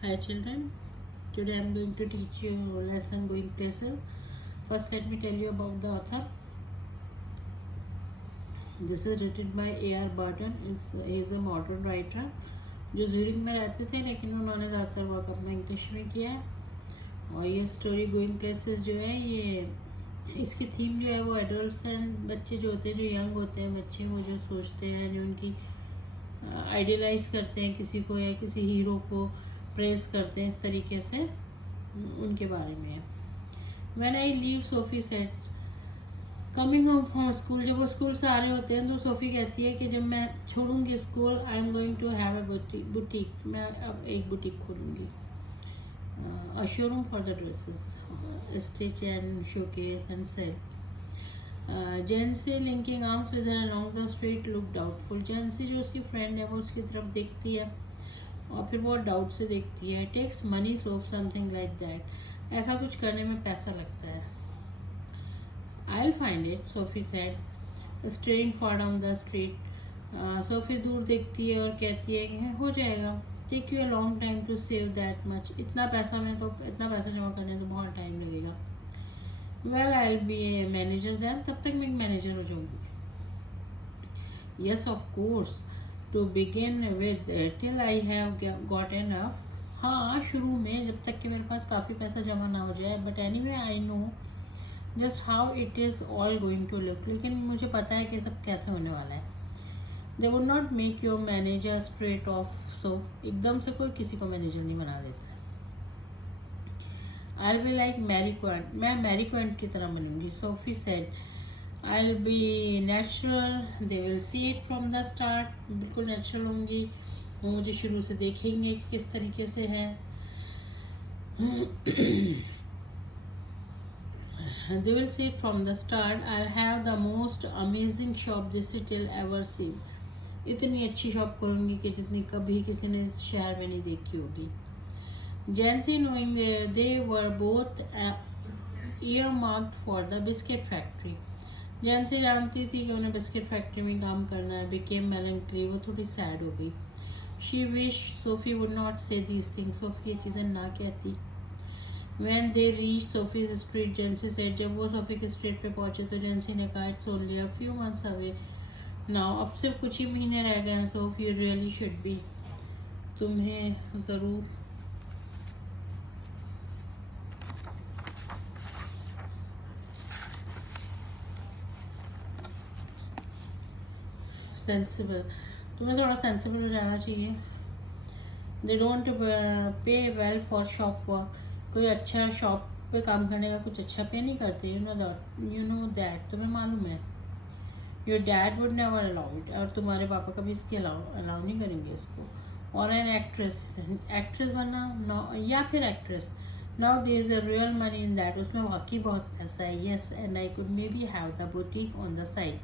Hi children, today I am going to teach you a lesson going places. First let me tell you about the author. This is written by A.R. Burton. He is a modern writer जो Zurich में रहते थे, लेकिन उन्होंने ज़्यादातर work अपना English में किया है. और ये स्टोरी गोइंग प्लेसेस जो है, ये इसकी थीम जो है वो एडल्ट्स एंड बच्चे जो होते हैं, जो यंग होते हैं बच्चे, वो जो सोचते हैं, जो उनकी आइडियलाइज करते हैं किसी को या किसी हीरो को प्रेस करते हैं, इस तरीके से उनके बारे में है. When I leave Sophie sets coming home from school, जब वो स्कूल से आ रहे होते हैं तो सोफी कहती है कि जब मैं छोड़ूंगी school, I am going to have a boutique, मैं अब एक बुटीक खोलूंगी. A showroom for the dresses, stitch and showcase and sell. Jency linking arms with her along the street look doubtful. Jency जो उसकी फ्रेंड है वो उसकी तरफ देखती है और फिर बहुत डाउट से देखती है. Takes money Soph something like that, ऐसा कुछ करने में पैसा लगता है. I will find it, Sophie said straying for down the street. Sophie दूर देखती है और कहती है कि हो जाएगा. Take you a long time to save that much, इतना पैसा जमा करने तो बहुत टाइम लगेगा. Well I will be a manager then, तब तक मैं एक मैनेजर हो जाऊंगी. Yes of course, to begin with till I have got enough. हाँ, शुरू में, जब तक कि मेरे पास काफ़ी पैसा जमा ना हो जाए. But anyway I know just how it is all going to look, लेकिन मुझे पता है कि सब कैसे होने वाला है. They would not make your manager straight off, so एकदम से कोई किसी को मैनेजर नहीं बना देता है. I will be like Mary Quant, मैं मैरी क्वेंट की तरह बनूंगी. Sophie said I will be natural, they will see it from the start, बिल्कुल नेचुरल होंगी, वो मुझे शुरू से देखेंगे कि किस तरीके से है. They will see it from the start. I'll have the most amazing shop this city ever seen. इतनी अच्छी शॉप करूँगी कि जितनी कभी किसी ने इस शहर में नहीं देखी होगी. Jancy knowing they were both earmarked for the biscuit factory. Jancy जानती थी कि उन्हें बिस्किट फैक्ट्री में काम करना है. Became melancholy, वो थोड़ी सैड हो गई. She wished Sophie would not say these things. Sophie ये चीज़ें ना कहती. When they reached Sophie's street, Jancy said, जब वो सोफी के स्ट्रीट पे पहुंचे तो जेंसी ने कहा, it's only a few months away now, अब सिर्फ कुछ ही महीने रह गए हैं. Sophie you really should be, तुम्हें ज़रूर सेंसिबल, तुम्हें थोड़ा सेंसिबल हो जाना चाहिए. They don't pay well for shop work, कोई अच्छा शॉप पे काम करने का कुछ अच्छा पे नहीं करते. यू नो दैट, तुम्हें मालूम है. Your dad would never allow it, और तुम्हारे पापा कभी इसकी अलाउ नहीं करेंगे इसको. और एन एक्ट्रेस बनना या फिर actress. Now there is a real money in that, उसमें वाकई बहुत पैसा है. Yes and I could maybe have the boutique on the side,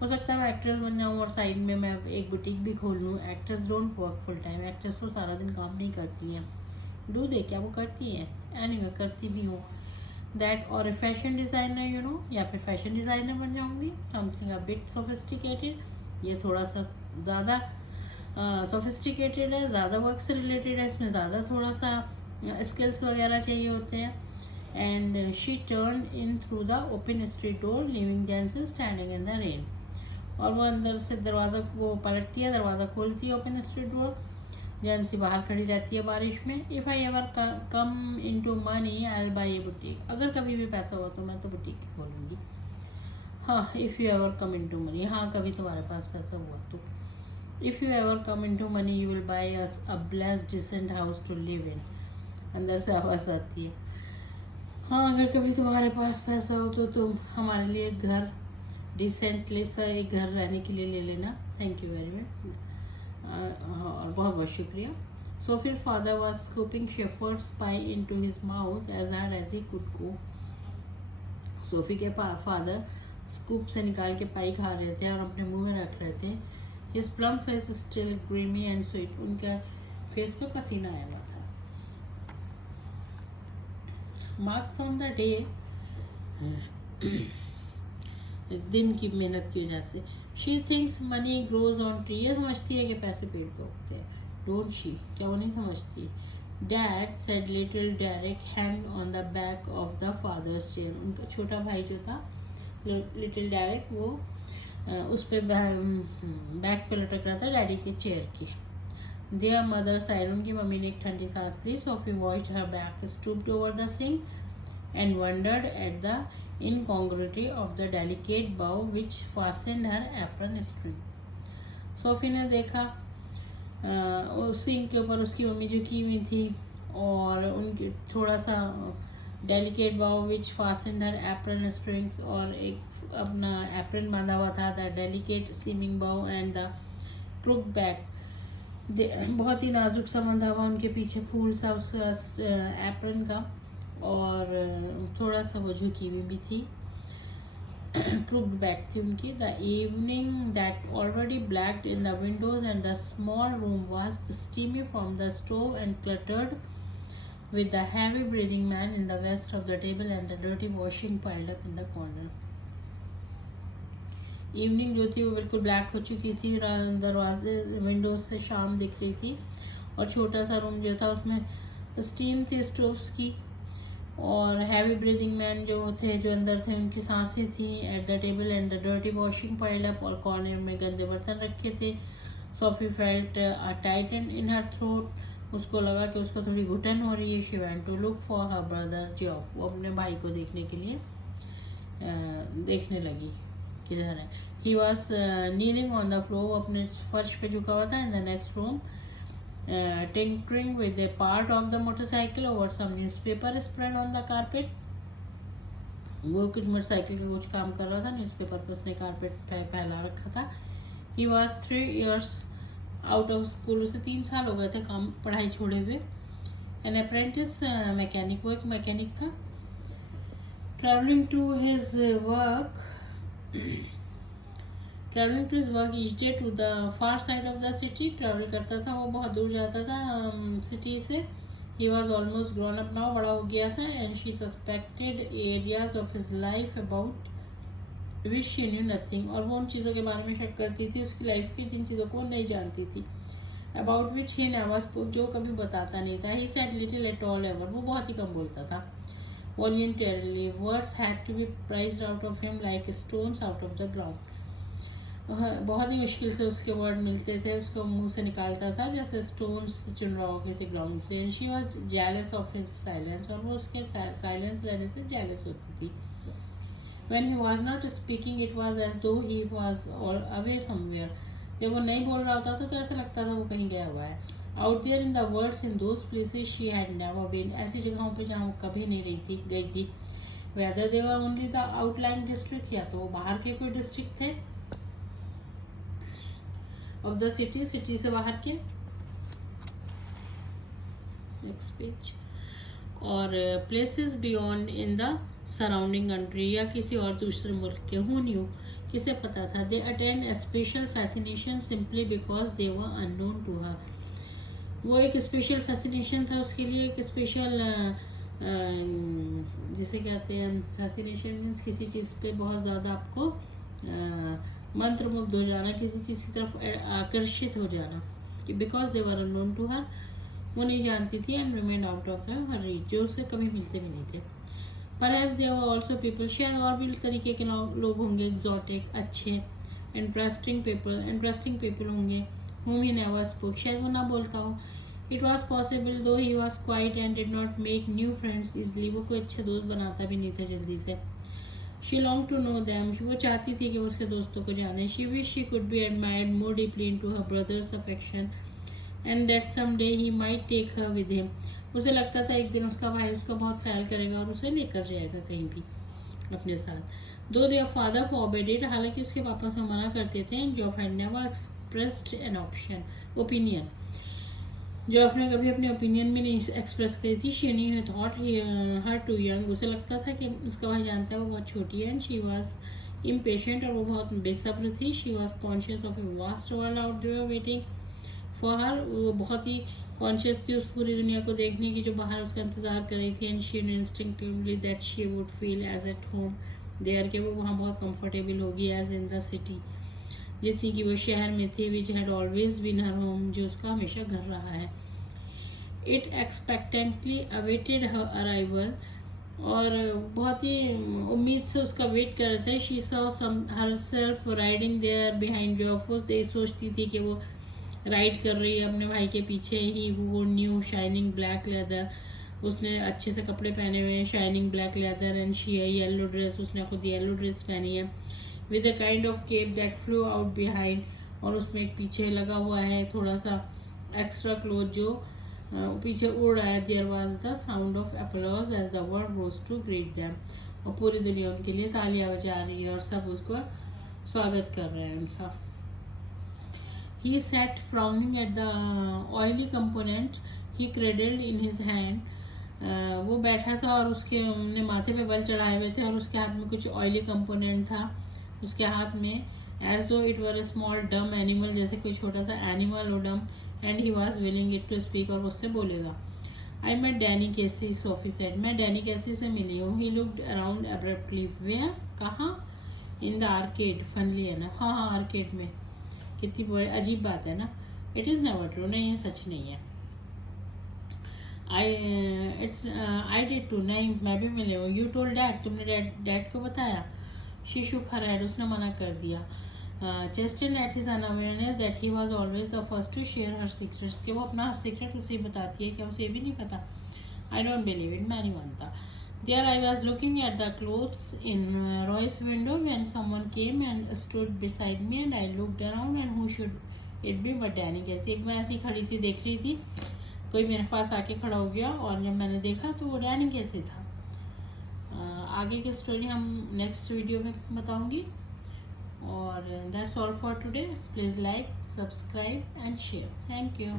हो सकता है मैं एक्ट्रेस बन जाऊँ और साइड में मैं एक बुटीक भी खोल लूँ. Actress don't work full time, actress तो सारा दिन काम नहीं करती हैं. डू दे, क्या वो करती हैं? एनीवे करती भी हूँ. दैट और फैशन डिज़ाइनर यू नो, या फिर फैशन डिज़ाइनर बन जाऊँगी. समथिंग अ बिट सोफिस्टिकेटेड, ये थोड़ा सा ज़्यादा सोफिस्टिकेटेड है, ज़्यादा वर्क से रिलेटेड है, इसमें ज़्यादा थोड़ा सा स्किल्स वगैरह चाहिए होते हैं. And she turn in through the open street door living जेंसी standing in the rain. और वो अंदर से दरवाज़ा वो पलटती है, दरवाज़ा खोलती है ओपन स्ट्रीट डोर. जेंसी बाहर खड़ी रहती है बारिश में. If I ever come into money I will buy a boutique, अगर कभी भी पैसा हुआ तो मैं तो बुटीक खोलूँगी. हाँ, if you ever come into money, हाँ कभी तुम्हारे पास पैसा हुआ तो. If you ever come into money you will buy us a blessed decent house to live in. अंदर से आवाज़ आती है, हाँ अगर कभी तुम्हारे पास पैसा हो तो तुम हमारे लिए घर, डिसेंटली सा एक घर रहने के लिए ले लेना. थैंक यू वेरी मच, और बहुत बहुत शुक्रिया. Sophie's father was scooping shepherd's pie into his mouth as hard as he could go. Sophie के फादर स्कूप से निकाल के पाई खा रहे थे और अपने मुंह में रख रहे थे. His plump face is still creamy and sweet. उनका फेस पे पसीना आया हुआ था. Mark from the day, दिन की मेहनत की वजह से. She thinks money grows on tree, ये समझती है कि पैसे पेड़ पे उगते हैं. डोंट शी, क्या वो नहीं समझती? Dad said little Derek hang on the back of the father's chair. उनका छोटा भाई जो था लिटिल डेरेक वो उस पे बैक पे लटक रहा था डैडी के चेयर की. Their mother sighed. उनकी मम्मी ने एक ठंडी सांस ली. Sophie watched her back stooped over the sink and wondered at the incongruity of the delicate bow which fastened her apron string. Sophie ने देखा उस सिंक के ऊपर उसकी मम्मी झुकी हुई थी और उनकी थोड़ा सा डेलिकेट बाउ विच फास्टेंड हर एप्रन स्ट्रिंग्स और एक अपना एप्रन बांधा हुआ था. द डेलिकेट सीमिंग बाउ एंड द क्रुक बैक बहुत ही नाजुक सा बंधा हुआ उनके पीछे फूल सा उस एप्रन का और थोड़ा सा वो झुकी हुई भी थी. crooked back थी उनकी. The evening that already blacked in the windows and the small room was steamy from the stove and cluttered with the heavy breathing man in the west of the table and the dirty washing piled up in the corner. Evening जो थी वो बिल्कुल black हो चुकी थी. दरवाजे Windows से शाम दिख रही थी और छोटा सा रूम जो था उसमें स्टीम थी स्टोव्स की और हैवी ब्रीदिंग मैन जो थे जो अंदर थे उनकी सांसें थी. At the table and the dirty washing piled up और कॉर्नर में गंदे बर्तन रखे थे. Sophie felt a tighten in her throat. उसको लगा कि उसको थोड़ी घुटन हो रही है. She went to look for her brother Joff. वो अपने भाई को देखने के लिए देखने लगी किधर है. He was kneeling on the floor. अपने फर्श पे झुका हुआ था. In the next room tinkering with a part of the motorcycle over some newspaper spread on the carpet. वो कुछ मोटरसाइकिल का कुछ काम कर रहा था. न्यूज़पेपर पे उसने कारपेट फैला रखा था. He was 3 years out of school. उसे 3 साल हो गए थे काम पढ़ाई छोड़े हुए. An apprentice mechanic. वो एक मैकेनिक था. Traveling to his work each day to the far side of the city. Travel करता था वो बहुत दूर जाता था सिटी से. He was almost grown up now. बड़ा हो गया था. And she suspected areas of his life about which she knew nothing. और वो उन चीज़ों के बारे में शक करती थी उसकी लाइफ की जिन चीज़ों को नहीं जानती थी. About which he never spoke. जो कभी बताता नहीं था. He said little at all ever. वो बहुत ही कम बोलता था. Voluntarily words had to be prized out of him like stones out of the ground. बहुत ही मुश्किल से उसके वर्ड मिलते थे. उसको मुंह से निकालता था जैसे स्टोन्स चुन रहा हो किसी ग्राउंड से. And she was jealous of his silence. और वो उसके साइलेंस लेने से जेलस होती थी. When he was not speaking it was as though he was away somewhere. जब वो नहीं बोल रहा होता था तो ऐसा लगता था वो कहीं गया हुआ है. Out there in the words in those places she had never been. ऐसी जगहों पर जहाँ वो कभी नहीं गई थी. Whether they were only the outline district या तो वो बाहर के कोई डिस्ट्रिक्ट थे ऑफ द सिटी. सिटी से बाहर के. Next page. और places beyond in the surrounding country या किसी और दूसरे मुल्क के. Who knew. किसे पता था. They attend a special fascination simply because they were unknown to her. वो एक स्पेशल फैसिनेशन था उसके लिए. एक स्पेशल जिसे कहते हैं फैसिनेशन मीन्स किसी चीज़ पे बहुत ज़्यादा आपको मंत्रमुग्ध हो जाना. किसी चीज़ की तरफ आकर्षित हो जाना. कि because they were unknown to her. वो नहीं जानती थी. And remained out of her reach. जो उससे कभी मिलते भी नहीं थे. Perhaps there were also people. शायद और भी तरीके के लोग होंगे. एक्सोटिक अच्छे इंटरेस्टिंग पीपल होंगे. whom he never spoke. शायद वो ना बोलता हो. It was possible though he was quiet and did not make new friends easily. वो कोई अच्छे दोस्त बनाता भी नहीं था जल्दी से. She longed to know them. वो चाहती थी कि वो उसके दोस्तों को जाने. She wished she could be admired more deeply into her brother's affection and that someday he might take her with him. उसे लगता था एक दिन उसका भाई उसका बहुत ख्याल करेगा और उसे लेकर जाएगा कहीं भी अपने साथ. Though their father forbade it. हालांकि उसके पापा से मना करते थे. And Geoff had never expressed an opinion. जॉफ ने कभी अपने ओपिनियन में नहीं एक्सप्रेस करी थी. She knew thought her too young. उसे लगता था कि उसका भाई जानता है वो बहुत छोटी है. And she was impatient. और वो बहुत बेसब्र थी. She was conscious of a vast world out there waiting for her. वो बहुत ही कॉन्शियस थी उस पूरी दुनिया को देखने की जो बाहर उसका इंतजार कर रही थी. And she knew instinctively that she would feel as at home there. के वो वहाँ बहुत कंफर्टेबल होगी एज इन द सिटी जितनी कि वो शहर में थी. Which had always been her home. जो उसका हमेशा घर रहा है. It expectantly awaited her arrival, और बहुत ही उम्मीद से उसका वेट कर रहे थे। She saw herself riding there behind जॉफोस, ये सोचती थी कि वो राइड कर रही है अपने भाई के पीछे ही। वो न्यू शाइनिंग ब्लैक लेदर, उसने अच्छे से कपड़े पहने हुए हैं, shining black leather, and she है येलो ड्रेस, उसने खुद येलो ड्रेस पहनी है, with a kind of kept that flu out behind, और उसमें एक पीछे लगा हुआ है थोड़ा सा एक्स्ट्रा क्लोथ जो पीछे उड़ रहा है। There was the sound of applause as the world rose to greet them, और पूरी दुनिया उनके लिए तालियां बजा रही है और सब उसको स्वागत कर रहे हैं उनका। He sat frowning at the oily component he cradled in his hand. वो बैठा था और उसके हमने माथे पे बल चढ़ाए हुए थे और उसके हाथ में कुछ ऑयली कंपोनेंट था उसके हाथ में, as though it were a small dumb animal, जैसे कोई छोटा सा एनिमल हो dumb, and he was willing it to speak, और उससे बोलेगा। I met Danny Casey, Sophie said, मैं डैनी केसी से मिली हूँ। He looked around abruptly, where, कहाँ, इन द आर्केड, फनली है ना, हाँ हाँ आर्केड में, कितनी बड़ी अजीब बात है ना। इट इज़ नेवर ट्रू, नहीं ये सच नहीं है। आई डिड टू, नहीं मैं भी मिले हूँ। यू टोल्ड डैड, तुमने डैड को बताया। शी शुक हर हेड, उसने मना कर दिया। Chastened at his unawareness that he was always the first to share her secrets, कि वो अपना सीक्रेट उसे बताती है, क्या उसे भी नहीं पता। आई डोंट बिलीव इट, मैं नहीं मानता। There I was looking at the clothes in Roy's window when someone came and stood beside me, and I looked around and who should it be but Danny Casey। एक मैं ऐसी खड़ी थी, देख रही थी, कोई मेरे पास आके खड़ा हो गया और जब मैंने देखा तो वो डैनी कैसे था। आगे की स्टोरी हम नेक्स्ट वीडियो में बताऊंगी। और that's all for today. Please like, subscribe and share. Thank you.